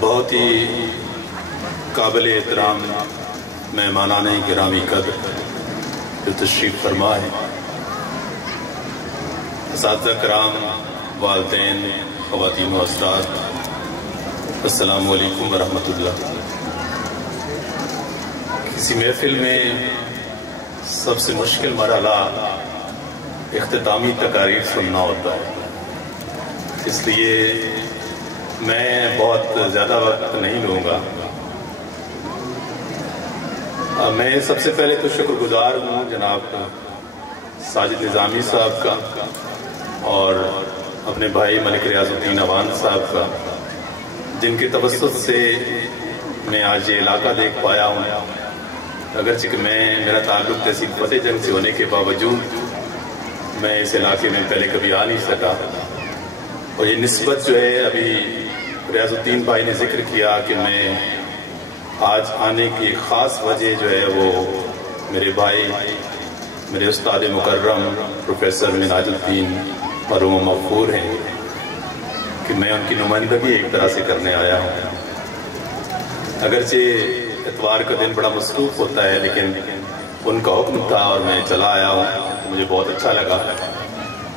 بہت ہی قابل احترام مہمانان گرامی قدر جو تشریف فرما ہے، اساتذہ کرام، والدین، خواتین و حضرات، السلام علیکم ورحمۃ اللہ۔ کسی محفل میں سب سے مشکل مرحلہ اختتامی تقاریر سننا ہوتا ہے، اس لیے میں بہت زیادہ وقت نہیں لوں گا۔ میں سب سے پہلے تو شکر گزار ہوں جناب ساجد نظامی صاحب کا اور اپنے بھائی ملک ریاض الدین اوان صاحب کا، جن کے توسط سے میں آج یہ علاقہ دیکھ پایا ہوں، اگرچہ کہ میرا تعلق تحصیل فتح جنگ سے ہونے کے باوجود میں اس علاقے میں پہلے کبھی آ نہیں سکا، اور یہ نسبت جو ہے ابھی ریاض الدین بھائی نے ذکر کیا کہ میں آج آنے کی خاص وجہ جو ہے وہ میرے بھائی، میرے استاد مکرم پروفیسر مناج الدین مرحوم مغفور ہیں، کہ میں ان کی نمائندگی ایک طرح سے کرنے آیا ہوں۔ اگرچہ اتوار کا دن بڑا مصروف ہوتا ہے، لیکن ان کا حکم تھا اور میں چلا آیا ہوں، مجھے بہت اچھا لگا۔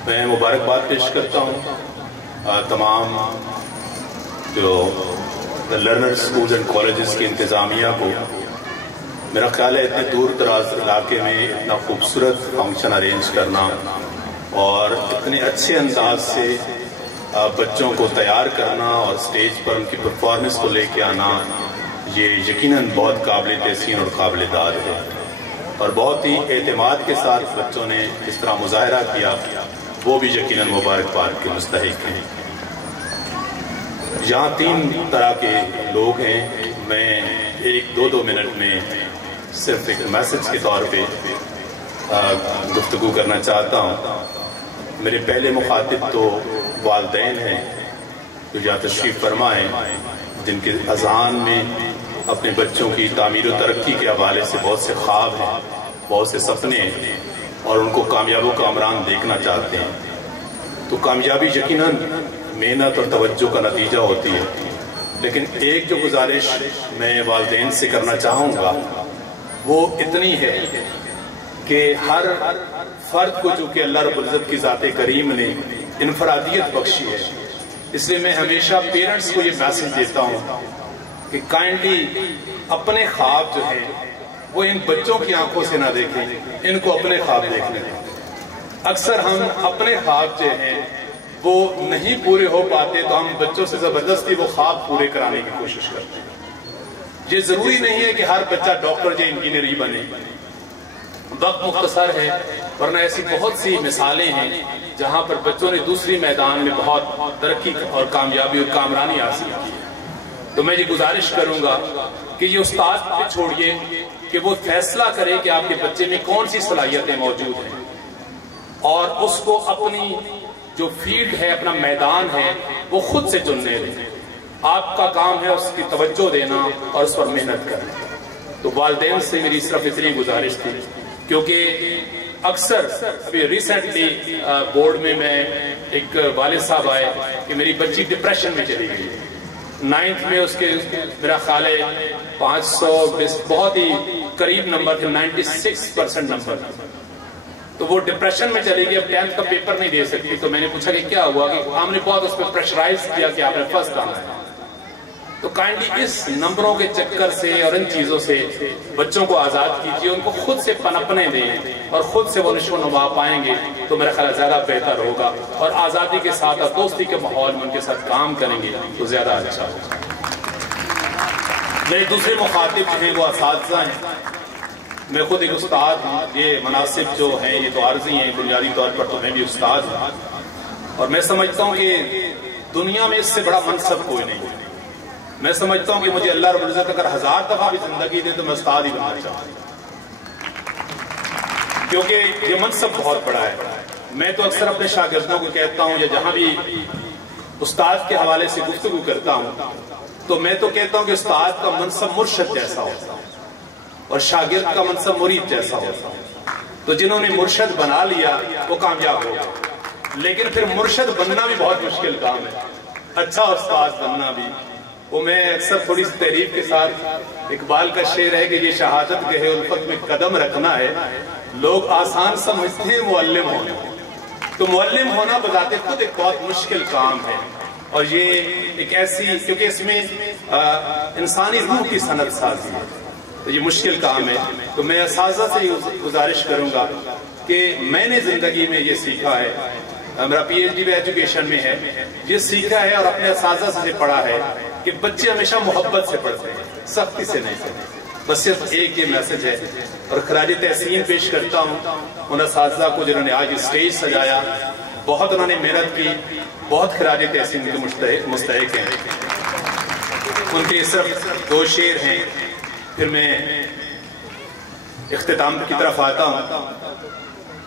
میں مبارکباد پیش کرتا ہوں تمام جو لرنر اسکولز اینڈ کالجز کی انتظامیہ کو۔ میرا خیال ہے اتنے دور دراز علاقے میں اتنا خوبصورت فنکشن ارینج کرنا اور اتنے اچھے انداز سے بچوں کو تیار کرنا اور اسٹیج پر ان کی پرفارمنس کو لے کے آنا، یہ یقیناً بہت قابل تحسین اور قابل داد ہے، اور بہت ہی اعتماد کے ساتھ بچوں نے اس طرح مظاہرہ کیا، وہ بھی یقیناً مبارکباد کے مستحق ہیں۔ یہاں تین طرح کے لوگ ہیں، میں ایک دو منٹ میں صرف ایک میسج کے طور پہ گفتگو کرنا چاہتا ہوں۔ میرے پہلے مخاطب تو والدین ہیں جو یہاں تشریف فرما ہیں، جن کے اذہان میں اپنے بچوں کی تعمیر و ترقی کے حوالے سے بہت سے خواب ہیں، بہت سے سپنے ہیں، اور ان کو کامیابوں کا امران دیکھنا چاہتے ہیں۔ تو کامیابی یقیناً محنت اور توجہ کا نتیجہ ہوتی ہے، لیکن ایک جو گزارش میں والدین سے کرنا چاہوں گا وہ اتنی ہے کہ ہر فرد کو جو کہ اللہ رب العزت کی ذات کریم نے انفرادیت بخشی ہے، اس لیے میں ہمیشہ پیرنٹس کو یہ میسج دیتا ہوں کہ کائنڈلی اپنے خواب جو ہے وہ ان بچوں کی آنکھوں سے نہ دیکھیں، ان کو اپنے خواب دیکھنے دیں۔ اکثر ہم اپنے خواب جو ہیں وہ نہیں پورے ہو پاتے تو ہم بچوں سے زبردستی وہ خواب پورے کرانے کی کوشش کرتے ہیں۔ یہ ضروری نہیں ہے کہ ہر بچہ ڈاکٹر یا انجینئر ہی بنے، وقت مختصر ہے، ورنہ ایسی بہت سی مثالیں ہیں جہاں پر بچوں نے دوسری میدان میں بہت ترقی اور کامیابی اور کامرانی حاصل کی ہے۔ تو میں یہ گزارش کروں گا کہ یہ استاد پہ چھوڑیے کہ وہ فیصلہ کرے کہ آپ کے بچے میں کون سی صلاحیتیں موجود ہیں، اور اس کو اپنی جو فیلڈ ہے، اپنا میدان ہے، وہ خود سے چننے دیں۔ آپ کا کام ہے اس کی توجہ دینا اور اس پر محنت کرنا۔ تو والدین سے میری صرف اتنی گزارش تھی، کیونکہ اکثر ابھی ریسنٹلی بورڈ میں ایک والد صاحب آئے کہ میری بچی ڈپریشن میں چلی گئی، 9th میں اس کے میرا خیال ہے 500 بہت ہی قریب نمبر تھے، 96% نمبر، تو وہ ڈپریشن میں چلی گئی، اب 10th کا پیپر نہیں دے سکتی۔ تو میں نے پوچھا کہ کیا ہوا، کہ ہم نے بہت اس پہ پریشرائز کیا کہ آپ نے فرسٹ آنا ہے۔ تو کائنڈلی اس نمبروں کے چکر سے اور ان چیزوں سے بچوں کو آزاد کیجیے، ان کو خود سے پنپنے دیں، اور خود سے وہ نشو و نما پائیں گے تو میرا خیال زیادہ بہتر ہوگا، اور آزادی کے ساتھ اور دوستی کے ماحول میں ان کے ساتھ کام کریں گے تو زیادہ اچھا ہوگا۔ میرے دوسرے مخاطب جو ہیں وہ اساتذہ ہیں، میں خود ایک استاد ہوں، یہ مناسب جو ہیں یہ تو عارضی ہیں، بنیادی طور پر تو میں بھی استاد ہوں، اور میں سمجھتا ہوں کہ دنیا میں اس سے بڑا منصب کوئی نہیں ہے۔ میں سمجھتا ہوں کہ مجھے اللہ رب العزت اگر 1000 دفعہ بھی زندگی دے تو میں استاد ہی بننا چاہتا ہوں، کیونکہ یہ منصب بہت بڑا ہے۔ میں تو اکثر اپنے شاگردوں کو کہتا ہوں، یا جہاں بھی استاد کے حوالے سے گفتگو کرتا ہوں تو میں تو کہتا ہوں کہ استاد کا منصب مرشد جیسا ہوتا ہے اور شاگرد کا منصب مرید جیسا ہوتا ہے۔ تو جنہوں نے مرشد بنا لیا وہ کامیاب ہو گئے، لیکن پھر مرشد بننا بھی بہت مشکل کام ہے، اچھا استاد بننا بھی۔ وہ میں اکثر تھوڑی سی تعریف کے ساتھ، اقبال کا شعر ہے کہ یہ شہادت گہے الفت میں قدم رکھنا ہے، لوگ آسان سمجھتے ہیں معلم ہونا، تو معلم ہونا بذات خود ایک بہت مشکل کام ہے، اور یہ ایک ایسی، کیونکہ اس میں انسانی روح کی صنعت سازی ہے، تو یہ مشکل کام ہے۔ تو میں اساتذہ سے گزارش کروں گا کہ میں نے زندگی میں یہ سیکھا ہے، میرا پی ایچ ڈی بھی ایجوکیشن میں ہے، یہ سیکھا ہے اور اپنے اساتذہ سے پڑھا ہے کہ بچے ہمیشہ محبت سے پڑھتے ہیں، سختی سے نہیں۔ بس صرف ایک یہ میسج ہے، اور خراج تحسین پیش کرتا ہوں ان اساتذہ کو جنہوں نے آج اسٹیج سجایا، بہت انہوں نے محنت کی، بہت خراج تحسین کے مستحق ہیں۔ ان کے صرف 2 شعر ہیں، پھر میں اختتام کی طرف آتا ہوں۔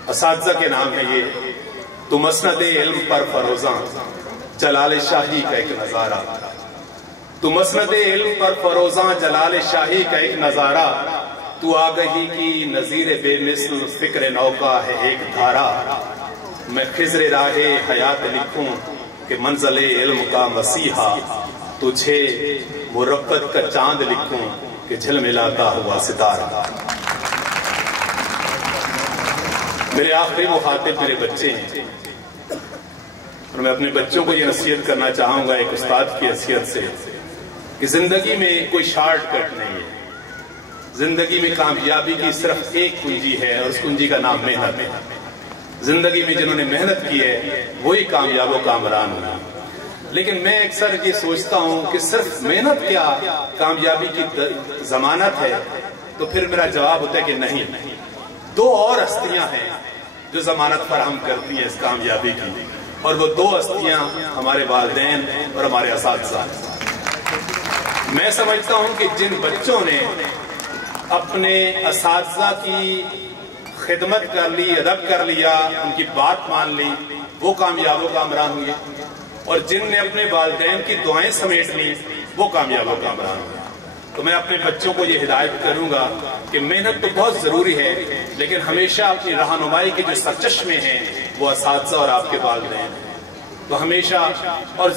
اساتذہ کے نام ہے یہ: تو مسند علم پر فروزاں جلال شاہی کا ایک نظارہ، تو مسند علم پر فروزاں جلال شاہی کا ایک نظارہ، تو آگہی کی نظیر بے مثل فکر نو کا ہے ایک دھارا، میں خضر راہ حیات لکھوں کہ منزل علم کا مسیحا، تجھے مربت کا چاند لکھوں کہ جھلملاتا ہوا ستارہ۔ میرے آخری مخاطب میرے بچے ہیں، اور میں اپنے بچوں کو یہ نصیحت کرنا چاہوں گا ایک استاد کی حیثیت سے کہ زندگی میں کوئی شارٹ کٹ نہیں ہے، زندگی میں کامیابی کی صرف ایک کنجی ہے، اور اس کنجی کا نام محنت ہے۔ زندگی میں جنہوں نے محنت کی ہے وہی کامیاب و کامران ہونا۔ لیکن میں اکثر یہ سوچتا ہوں کہ صرف محنت کیا کامیابی کی ضمانت ہے، تو پھر میرا جواب ہوتا ہے کہ نہیں، 2 اور ہستیاں ہیں جو ضمانت فراہم کرتی ہیں اس کامیابی کی، اور وہ 2 ہستیاں ہمارے والدین اور ہمارے اساتذہ۔ میں سمجھتا ہوں کہ جن بچوں نے اپنے اساتذہ کی خدمت کر لی، ادب کر لیا، ان کی بات مان لی، وہ کامیاب و کامران ہوئے، اور جن نے اپنے والدین کی دعائیں سمیٹ لی وہ کامیاب و کامران ہوئے۔ تو میں اپنے بچوں کو یہ ہدایت کروں گا کہ محنت تو بہت ضروری ہے، لیکن ہمیشہ اپنی رہنمائی کے جو سرچشمے ہیں وہ اساتذہ اور آپ کے والدین ہیں۔ تو ہمیشہ، اور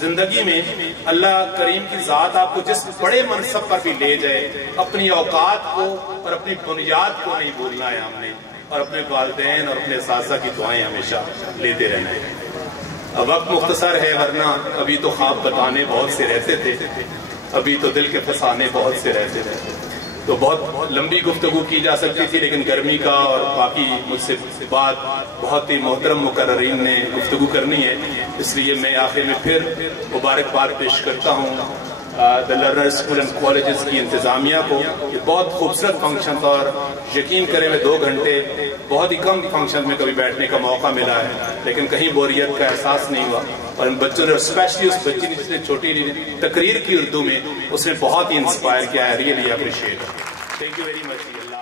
زندگی میں اللہ کریم کی ذات آپ کو جس بڑے منصب پر بھی لے جائے، اپنی اوقات کو اور اپنی بنیاد کو نہیں بھولنا ہے ہم نے، اور اپنے والدین اور اپنے اساتذہ کی دعائیں ہمیشہ لیتے رہنا ہے۔ اب وقت مختصر ہے، ورنہ ابھی تو خواب بتانے بہت سے رہتے تھے، ابھی تو دل کے فسانے بہت سے رہتے تھے، تو بہت لمبی گفتگو کی جا سکتی تھی، لیکن گرمی کا اور باقی مجھ سے بات بہت ہی محترم مقررین نے گفتگو کرنی ہے، اس لیے میں آخر میں پھر مبارکباد پیش کرتا ہوں the learner school and colleges کی انتظامیہ کو۔ یہ بہت خوبصورت فنکشن تھا، اور یقین کریں میں 2 گھنٹے بہت ہی کم فنکشن میں کبھی بیٹھنے کا موقع ملا ہے، لیکن کہیں بوریت کا احساس نہیں ہوا، اور ان بچوں نے، اسپیشلی اس بچی نے جس نے چھوٹی تقریر کی اردو میں، اس نے بہت ہی انسپائر کیا ہے۔ Really appreciate, thank you very much.